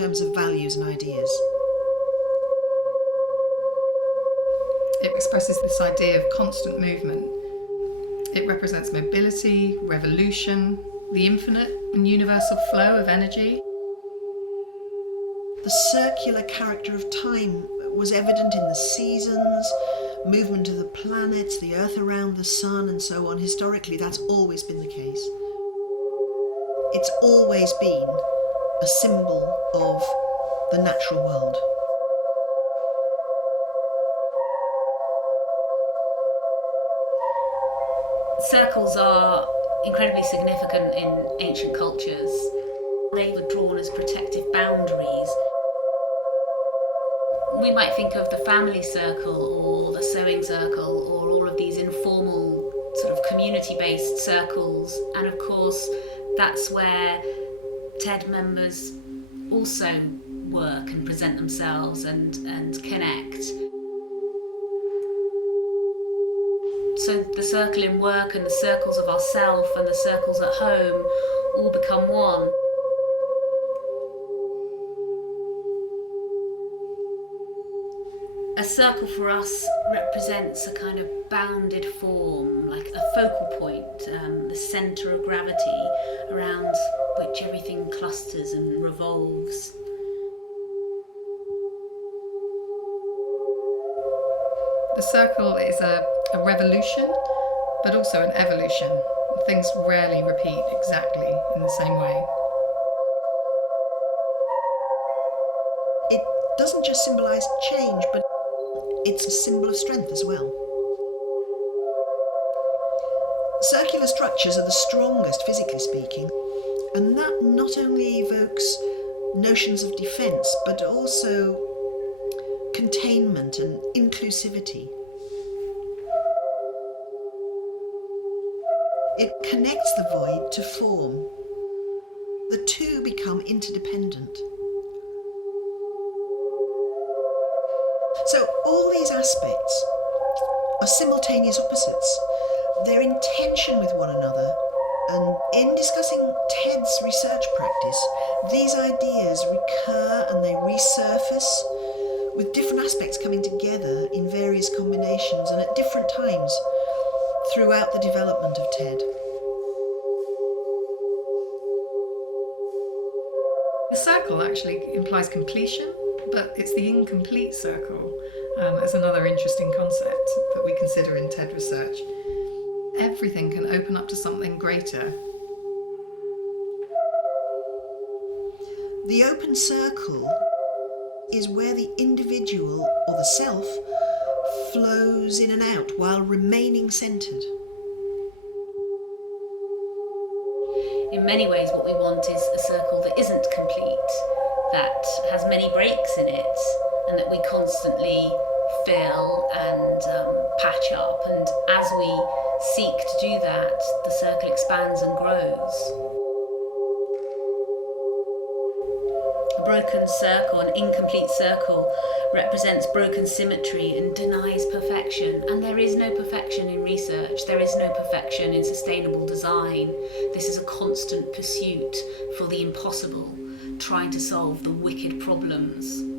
terms of values and ideas. It expresses this idea of constant movement. It represents mobility, revolution, the infinite and universal flow of energy. The circular character of time was evident in the seasons, movement of the planets, the Earth around the Sun, and so on. Historically, that's always been the case. It's always been a symbol of the natural world. Circles are incredibly significant in ancient cultures. They were drawn as protective boundaries. We might think of the family circle or the sewing circle or all of these informal sort of community-based circles, and of course that's where TED members also work and present themselves and connect. So the circle in work and the circles of ourself and the circles at home all become one. A circle for us represents a kind of bounded form, like a focal point, the centre of gravity around which everything clusters and revolves. The circle is a revolution, but also an evolution. Things rarely repeat exactly in the same way. It doesn't just symbolise change, but it's a symbol of strength as well. Circular structures are the strongest, physically speaking, and that not only evokes notions of defence, but also containment and inclusivity. It connects the void to form. The two become interdependent. So all these aspects are simultaneous opposites. They're in tension with one another. And in discussing TED's research practice, these ideas recur and they resurface with different aspects coming together in various combinations and at different times throughout the development of TED. The circle actually implies completion, but it's the incomplete circle as another interesting concept that we consider in TED research. Everything can open up to something greater. The open circle is where the individual or the self flows in and out while remaining centred. In many ways what we want is a circle that isn't complete, that has many breaks in it, and that we constantly fill and patch up. And as we seek to do that, the circle expands and grows. A broken circle, an incomplete circle, represents broken symmetry and denies perfection. And there is no perfection in research. There is no perfection in sustainable design. This is a constant pursuit for the impossible, trying to solve the wicked problems.